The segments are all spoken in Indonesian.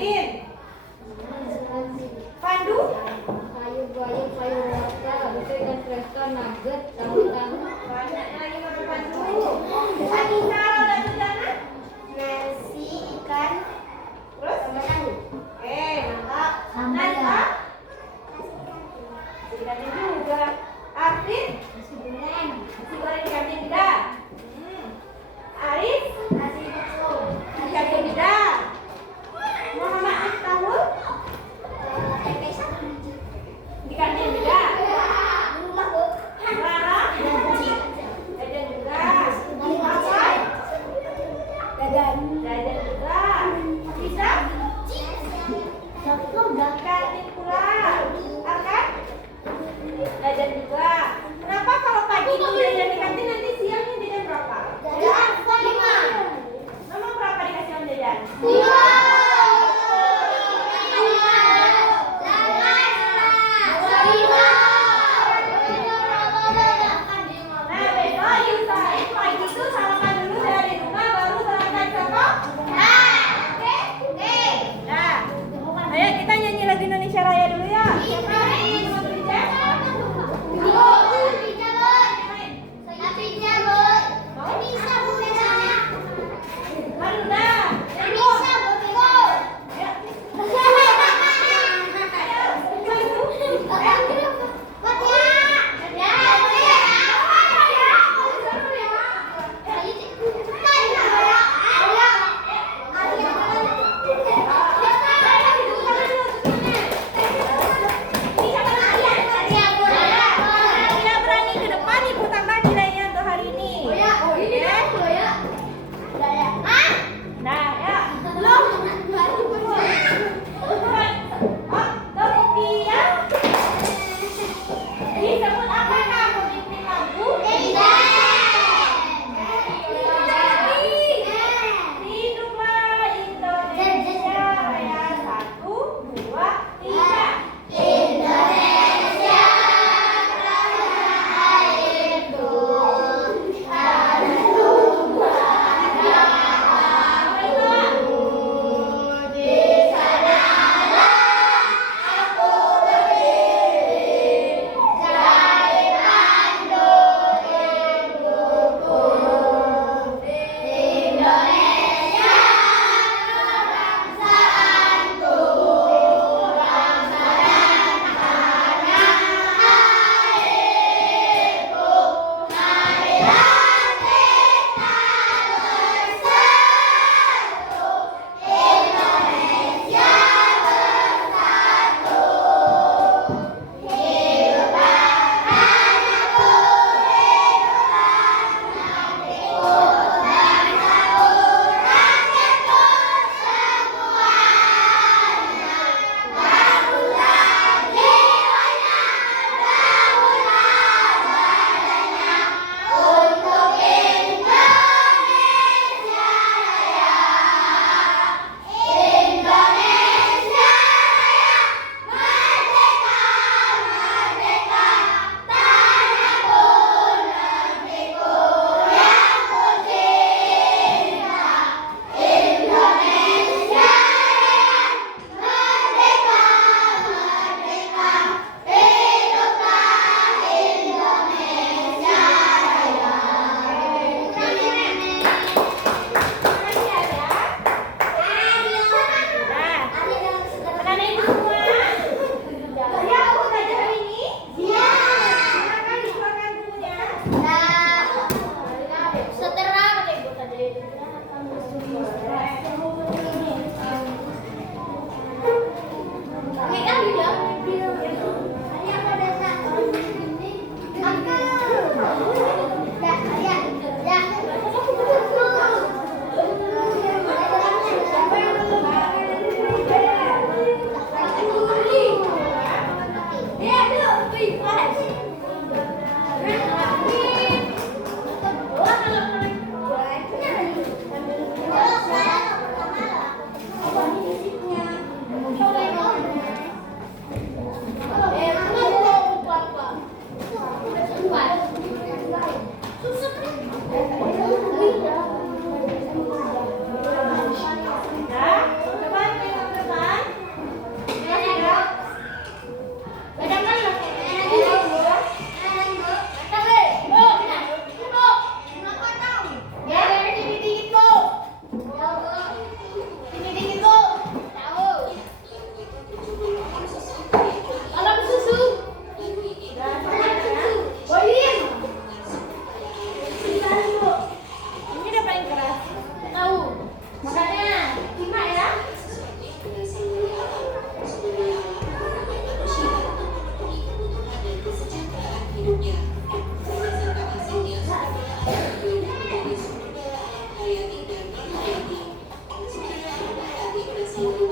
kantin. Pandu? Sayur-bayam, sayur wortel, habis itu ikan presto, nugget, tahu-tahu. Banyak lagi makan Pandu. Anissa, udah jalan? Nasi, ikan, Terus? sama tahu. Mantap. Sambal. Najwa? Di kantin juga. Afrin? Nasi goreng. Nasi goreng di kantin juga. Aris? Nasi bakso. Di kantin juga. Muhammad Miftahul? Tempe satu. Di kantin juga. Di rumah, Bu. Rara? Ada juga. Apa?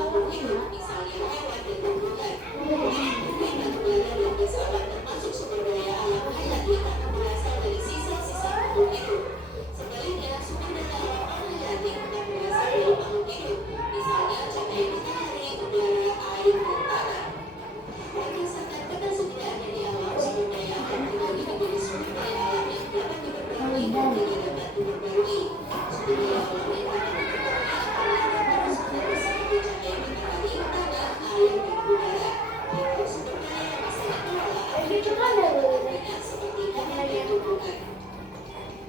makhluk hidup, misalnya hewan dan tumbuhan. Kemudian batu bara dan batu alam termasuk sumber daya alam hayati karena berasal dari sisa-sisa makhluk hidup. Sebaliknya, sumber daya alam non-hayati bukan berasal dari makhluk hidup, misalnya cahaya matahari, udara, air, dan tanah. Berdasarkan ketersediaannya di alam, sumber daya alam dibagi menjadi sumber daya alam yang dapat diperbarui dan tidak dapat diperbarui. Sumber daya alam yang dapat diperbarui adalah sumber seperti cahaya matahari, tanah, air, dan udara. Yaitu sumber daya yang bisa dikelola atau diperbanyak seperti hewan dan tumbuhan.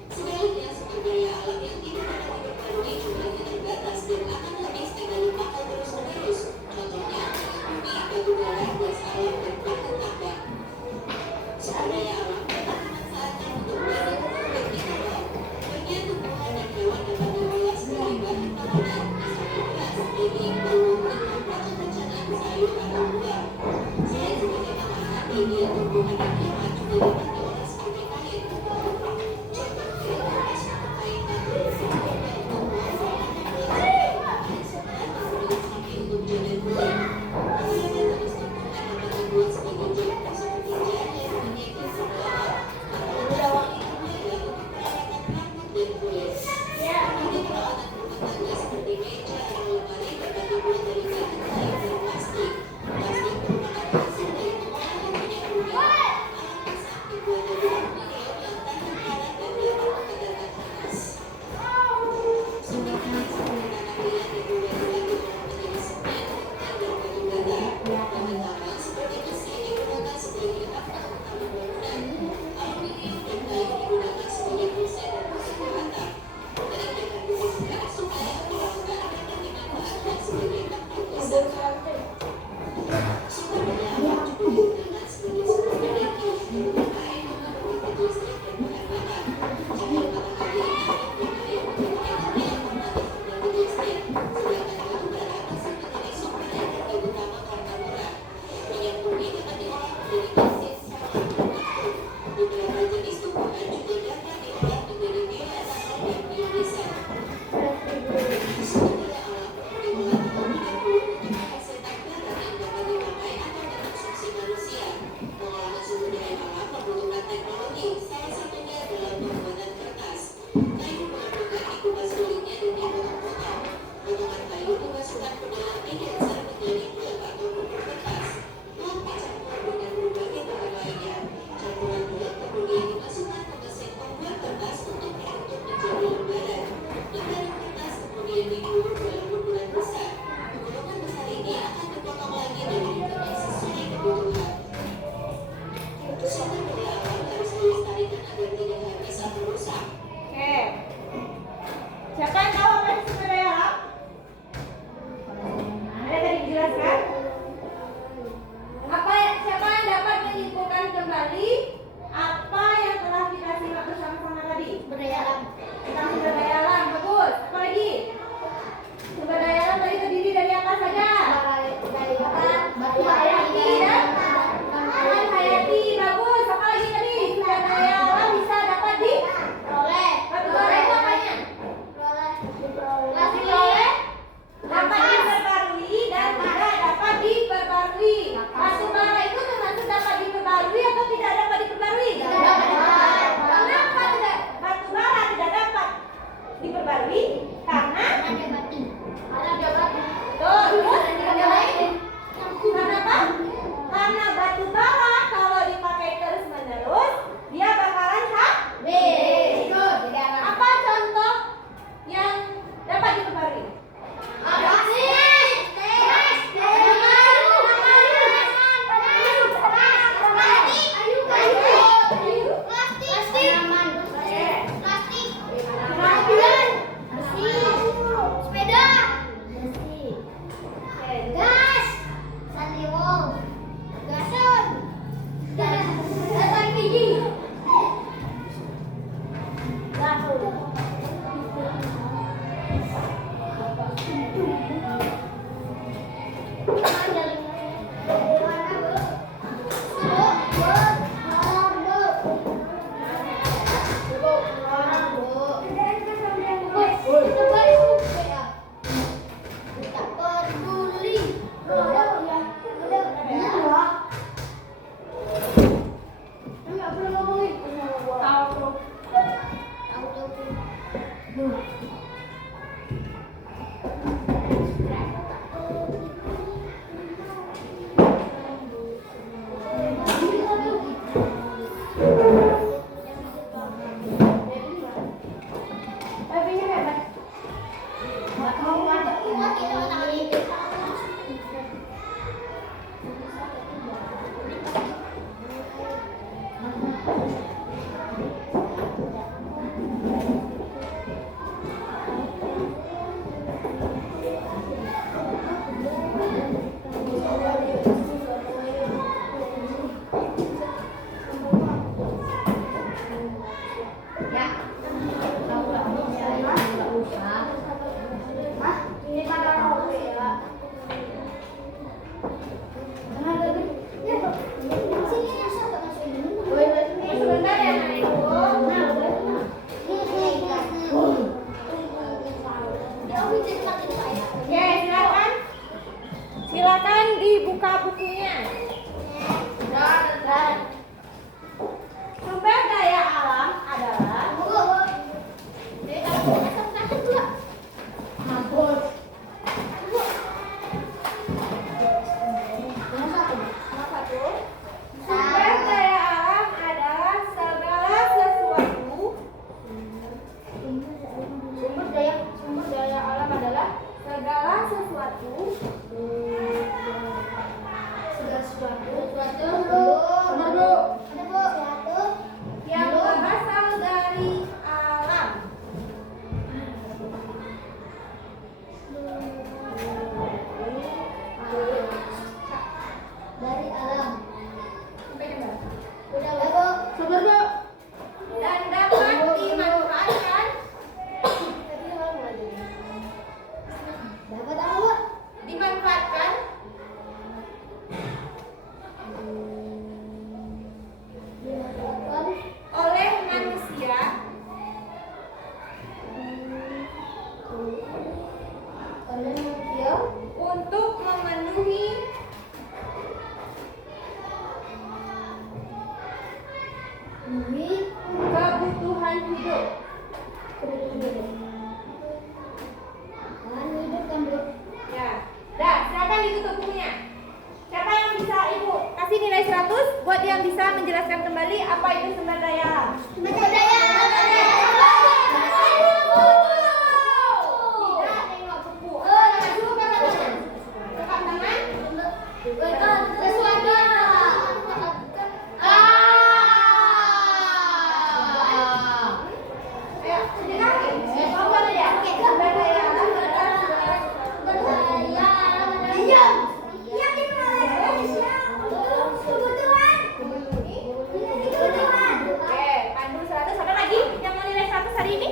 Sebaliknya, sumber daya alam yang tidak dapat diperbarui jumlahnya terbatas dan akan habis dengan memakan terus-menerus. Contohnya, bumi, batu bara, gas alam, dan batu tambang. Sumber daya alam dapat dimanfaatkan untuk banyak keperluan dikelola. Bagian tumbuhan dan hewan dapat diolah sebagai bahan makanan, misalnya beras, daging, bawang, telur, kacang-kacangan, sayur, atau buah. Selain sebagai makanan, bagian tumbuhan dan hewan juga dapat diolah sebagai kain. Contohnya, beras untuk kain batik, sandal, dan tumbuhan membuat sapi untuk jalan kulit. Beberapa jenis tumbuhan dapat dibuat sebagai jamu seperti jahe, kunyit, dan sandalwood. Atau lainnya untuk perawatan rambut dan kulit. Kemudian peralatan rumah tangga seperti meja atau lemari dapat dibuat dari bahan kain dan plastik. Plastik merupakan hasil dari pengolahan minyak bumi. Alat Silakan dibuka bukunya. Sumber daya alam adalah sumber daya alam adalah segala sesuatu. Sumber daya alam adalah segala sesuatu yang berasal dari alam. Dan dapat dimanfaatkan oleh manusia untuk memenuhi kebutuhan hidup. Ya, dah, silakan ditutup bukunya. Siapa yang bisa Ibu kasih nilai 100 buat yang bisa menjelaskan kembali apa itu sumber daya alam? Tidak nengok buku. Angkat dulu kakak tangan. Kakak tangan. Ayo, jelasin. Kamu ada ya? Sumber daya alam adalah Oke, Pandu 100. Ada lagi yang mau nilai 100 hari ini?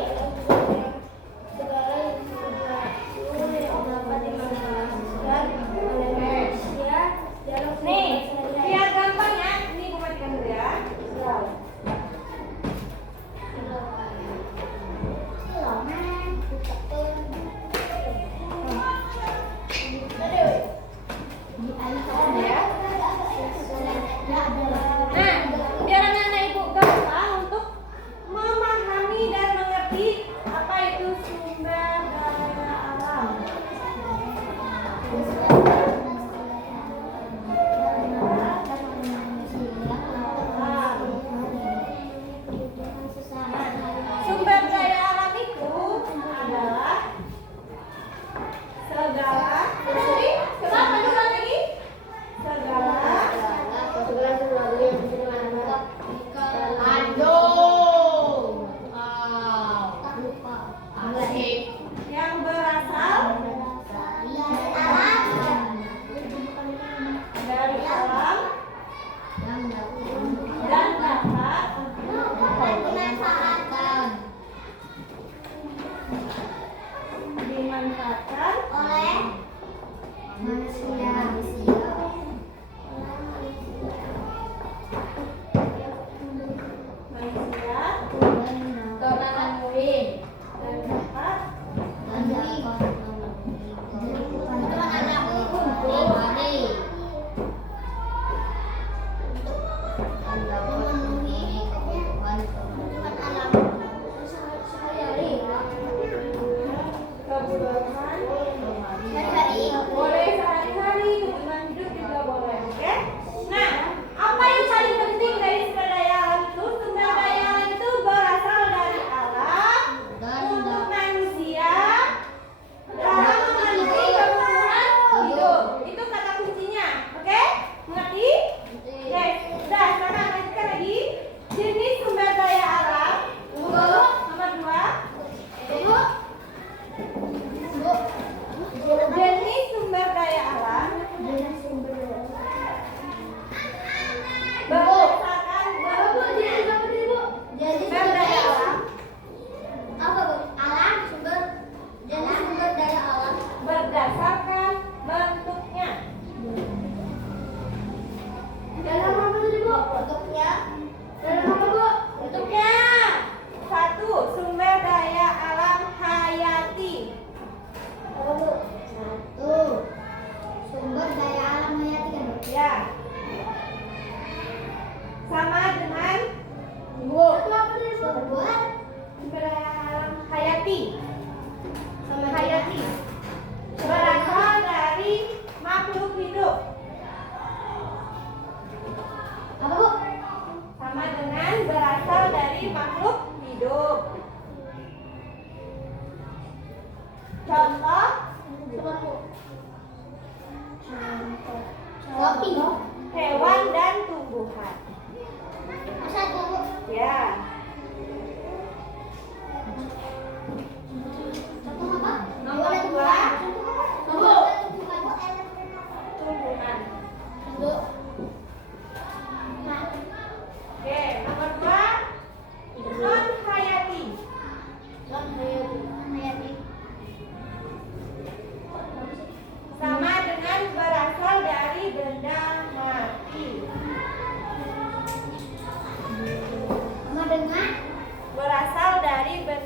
Nih, biar gampang ya. Ini Ibu matikan dulu ya. Nah, biar anak-anak Ibu gampang untuk memahami dan mengerti apa itu sumber daya alam. Sumber daya alam itu adalah segala. Kenapa dulu lagi? Segala yang berasal dari alam dan dapat dimanfaatkan oleh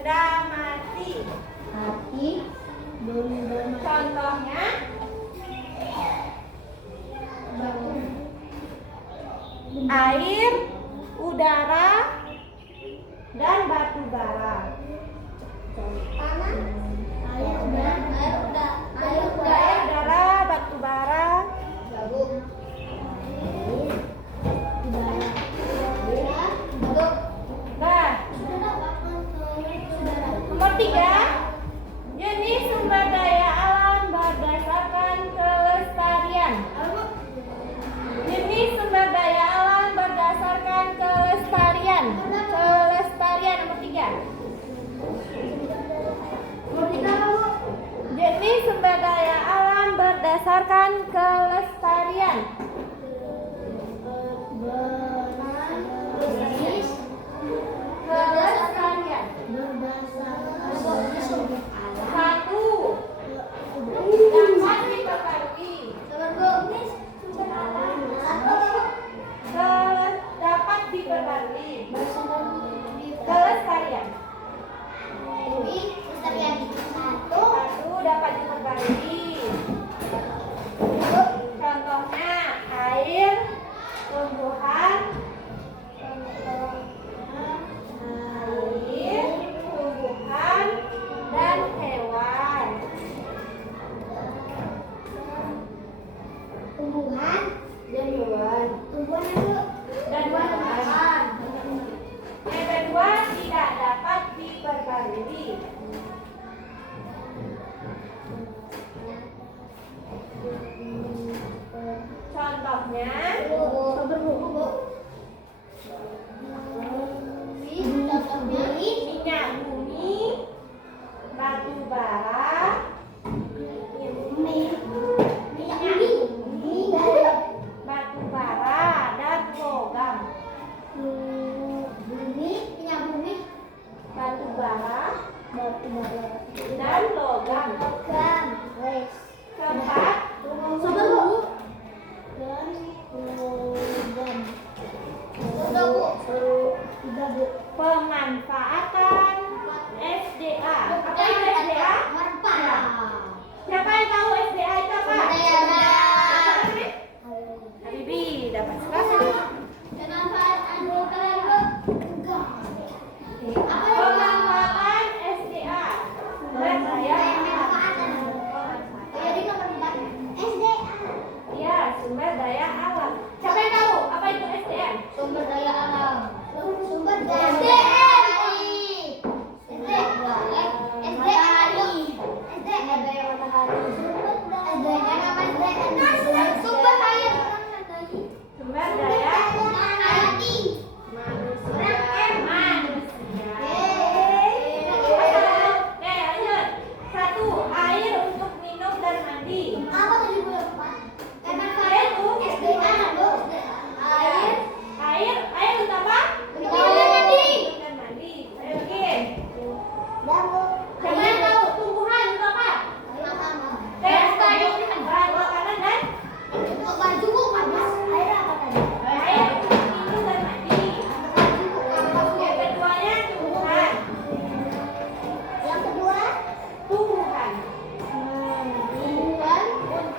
benda mati. Mati. Benda mati. Contohnya Batu. air, udara, dan batu bara. Tanah. Air udah. Air, udara, batu bara. Jagung. Udara. Batuk. Nah, nomor 3, jenis sumber daya alam berdasarkan kelestarian. Jenis sumber daya alam berdasarkan kelestarian. Kelestarian nomor 3. Jenis sumber daya alam berdasarkan kelestarian. Kelestarian. Satu, dapat diperbarui. Dapat diperbarui. Kelestarian. Satu, dapat diperbarui. Contohnya air, tumbuhan, dan hewan. Dan hewan. Yang kedua, tidak dapat diperbarui. Contohnya minyak bumi, batu bara, batu bara, dan logam. Batu bara dan logam. Keempat, pemanfaatan SDA. Apa itu SDA? Siapa yang tahu SDA itu apa? Habibie dapat 100. Pemanfaatan SDA. Sumber daya alam. Ya, sumber daya alam. Siapa yang tahu apa itu SDM? Sumber daya alam. Sumber daya manusia. Oke, lanjut. 1, air untuk minum dan mandi. Air untuk apa? Minum dan mandi. Ayo lagi. Siapa yang tahu tumbuhan untuk apa? Bahan makanan dan air untuk minum dan mandi. Yang keduanya tumbuhan. Tumbuhan untuk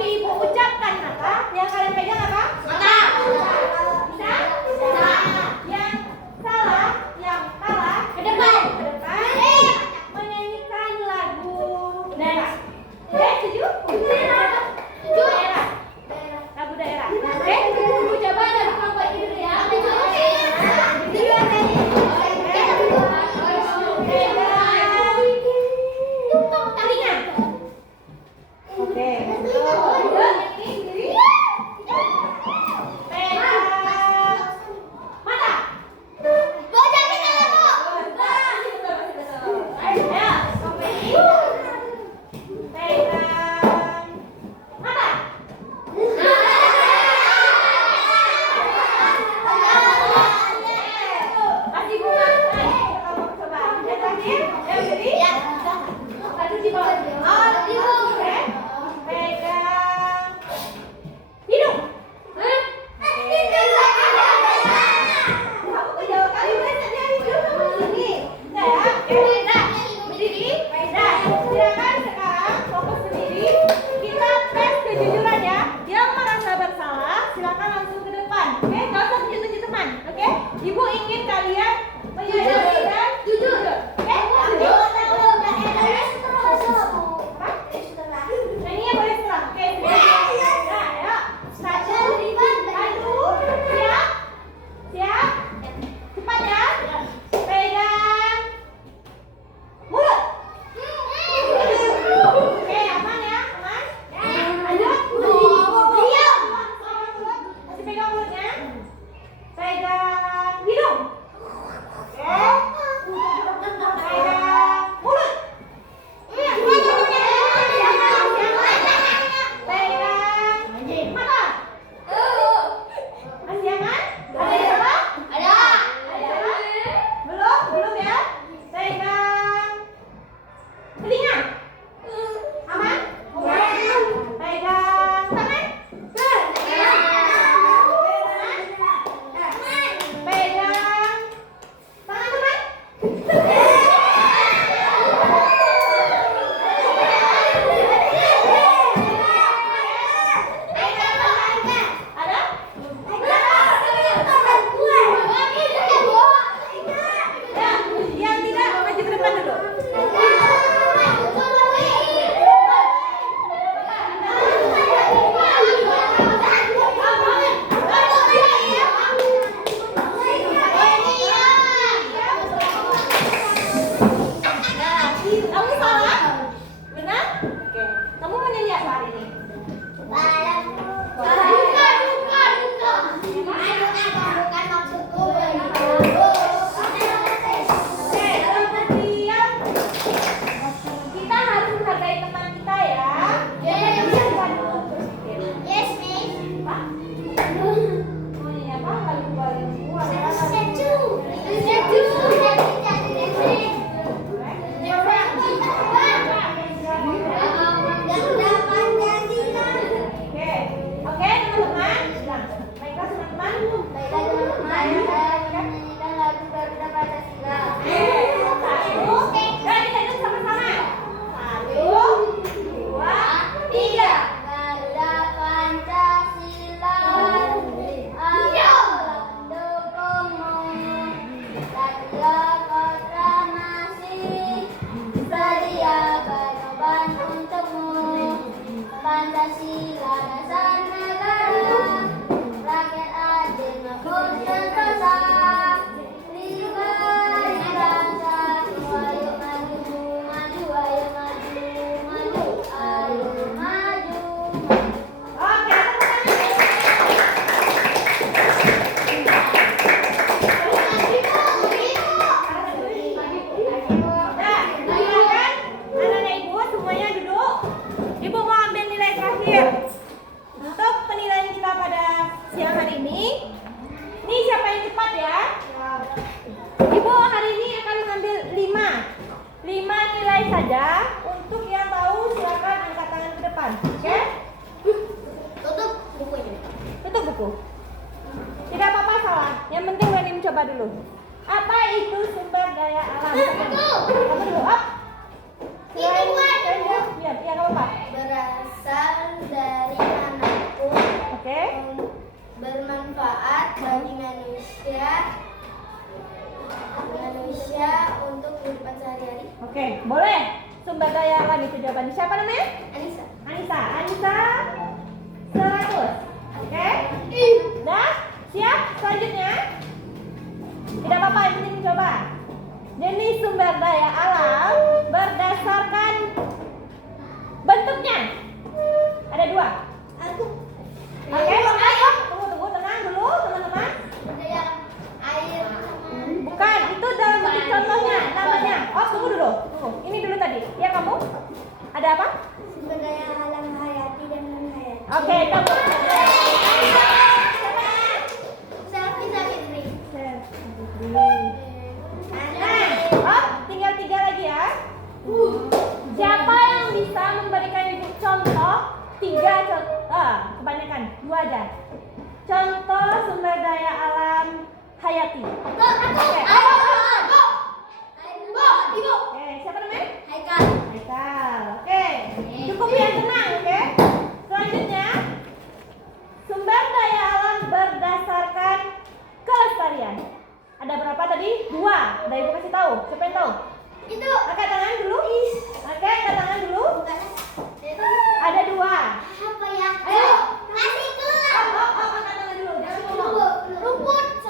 Tapi ibu ucapkan apa? Yang kalian pegang apa? Mata. Bisa? Bisa. Yang salah, yang kalah Ke depan. ke depan menyanyikan lagu daerah. Oke, setuju? Daerah. Lagu daerah. Oke? Ibu coba dari kelompok ini dulu ya. Telinga. Oke. Mata. Silakan sekarang fokus sendiri. Kita tes kejujuran ya. Yang merasa bersalah silakan langsung ke depan. Oke, nggak usah tunjuk-tunjuk teman. Oke, ibu ingin kalian menyadari dan jujur. Oke, nyanyinya boleh setelah. Oke, nah, ayo. 1, 2, siap, siap, cepat ya. Pegang mulut. Oke, aman ya, aman. Lanjut. Diam. Masih pegang mulutnya. Pegang hidung. Oke. Pegang mulut. Pegang mata. Masih aman? Ada yang salah? Ada salah? Belum ya. Pegang telinga. Aman? Pegang tangan. Pegang tangan teman. Ada? Ya, yang tidak maju ke depan dulu. Kamu salah? Benar? Oke. Kamu mau nyanyi apa hari ini? Oke, kemudian kita harus menghargai teman kita ya. Pak? Mau nyanyi apa? Lagu baru. Oke, teman-teman. Baiklah teman-teman. Dan kita hitung sama-sama. 1, 2, 3. Garuda Pancasila, ayo dukungmu, Satya proklamasi, sedia berkorban untukmu, Pancasila dasar negara, rakyat adil makmur sentosa, liberasi bangsa, ayo maju, maju, ayo maju, maju, ayo maju. Oke, Nah, silakan anak-anak ibu semuanya duduk. Ibu mau ambil nilai terakhir untuk penilaian kita pada siang hari ini. Ini siapa yang cepat ya? Ibu hari ini akan mengambil 5 nilai saja. Untuk yang tahu silakan angkat tangan ke depan. Oke? Tutup bukunya. Tutup buku. Tidak apa-apa salah. Yang penting berani mencoba dulu. Apa itu sumber daya alam? Kamu dulu. Up. Hitungan. Lihat, ya nggak apa-apa. Berasal dari kehidupan sehari-hari. Oke, boleh. Sumber daya alam itu jawabannya. Siapa namanya? Anissa. Anissa. Anissa 100. Oke? Dah? Siap? Selanjutnya? Tidak apa-apa, yang penting coba. Jenis sumber daya alam berdasarkan bentuknya. Ada 2. Aku. Oke? Ayo, tunggu, tenang dulu teman-teman. Daya air. Bukan, itu dalam bentuk contohnya, namanya. Oh, tunggu dulu. Tunggu. Ini dulu tadi. Ya, kamu? Ada apa? Sumber daya alam hayati dan non hayati. Oke, kamu. Selfie Fitri. Nah, oh, tinggal 3 lagi ya. Siapa yang bisa memberikan ibu contoh 3 contoh? Kebanyakan 2 aja. Contoh sumber daya alam hayati. Oke, ayo. Oke, siapa namanya? Haikal. Haikal. Oke, cukup ya, tenang, oke. Selanjutnya, sumber daya alam berdasarkan kelestarian. Ada berapa tadi? 2. Udah ibu kasih tahu. Siapa yang tahu? Itu. Angkat tangan dulu. Oke, angkat tangan dulu. Ada 2. Apa ya? Ayo. Kasih Angkat tangan dulu. Jangan ngomong. Rumput.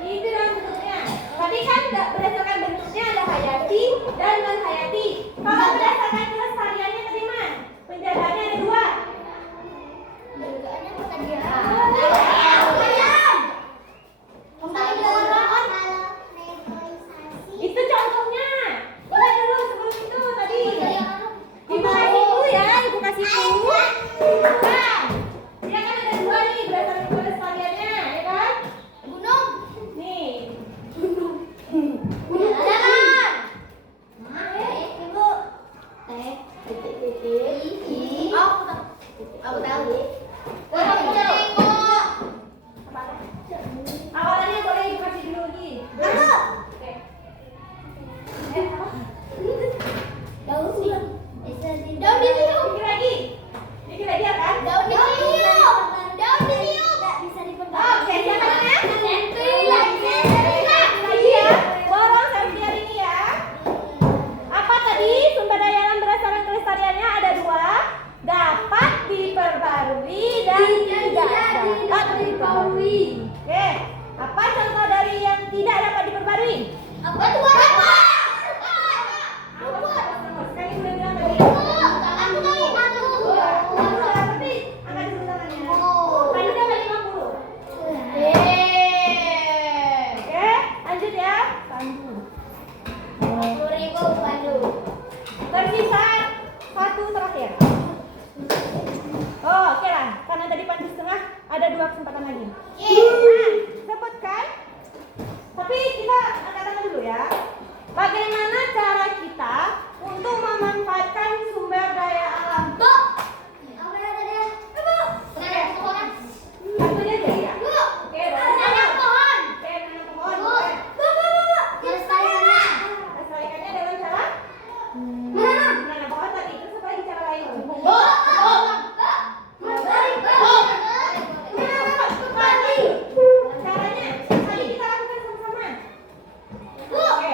Itu dalam bentuknya. Tadi kan berdasarkan bentuknya ada hayati dan non hayati. Kalau berdasarkan kelestariannya tadi mah penjagaannya ada 2. Penjagaannya bukan dia. Itu contohnya. Lihat dulu sebelum itu tadi. Ibu kasih clue ya, ibu kasih clue. Nah, dia kan ada 2 nih berdasarkan kelestariannya, ya kan? Gunung. Nih. Jalan. Ibu. Aku tahu. Awalannya boleh ibu kasih dulu lagi. Oke. Daun diliuk. Dikit lagi. Dikit lagi ya kan? Daun diliuk. Daun diliuk. Enggak bisa dipegang. Oke, siapa namanya? Sentri. Lagi ya. Borong sampai hari ini ya. Apa tadi sumber daya alam berdasarkan kelestariannya ada 2. Dapat diperbarui dan tidak dapat diperbarui. Oke. Apa contoh dari yang tidak dapat diperbarui? Apa tuh apa? Sekali udah bilang tadi. Angkat dulu tangannya. Tadi udah 50. Oke, lanjut ya. Pandu. Tersisa 1 terakhir. Oh, oke lah. Karena tadi pandu setengah, ada 2 kesempatan lagi. Nah, sebutkan. Tapi kita angkat tangan dulu ya. Bagaimana cara kita untuk memanfaatkan sumber daya alam? Satunya aja ya. Oke, nanam pohon. Lestarikannya dengan cara menanam pohon tadi. Terus apa lagi cara lain? Caranya tadi kita lakukan sama-sama. Oke.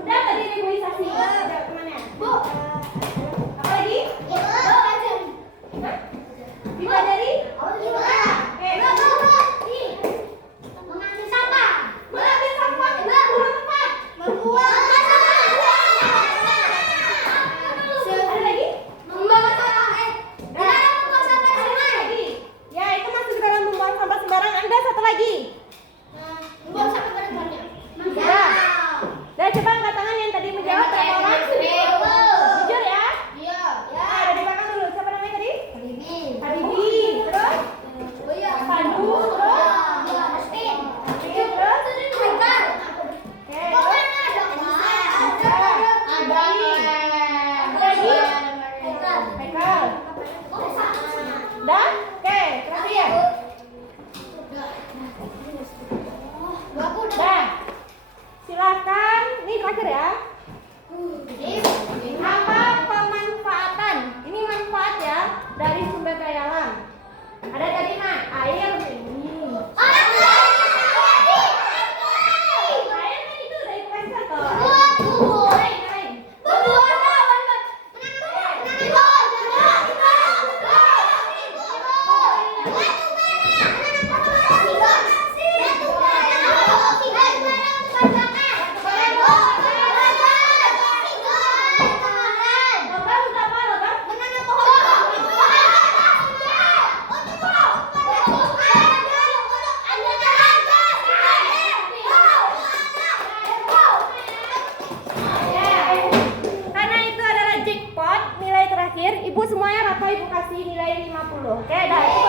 Udah tadi reboisasi. Udah kemana? Apa lagi? kasih nilai 50. Oke, dah itu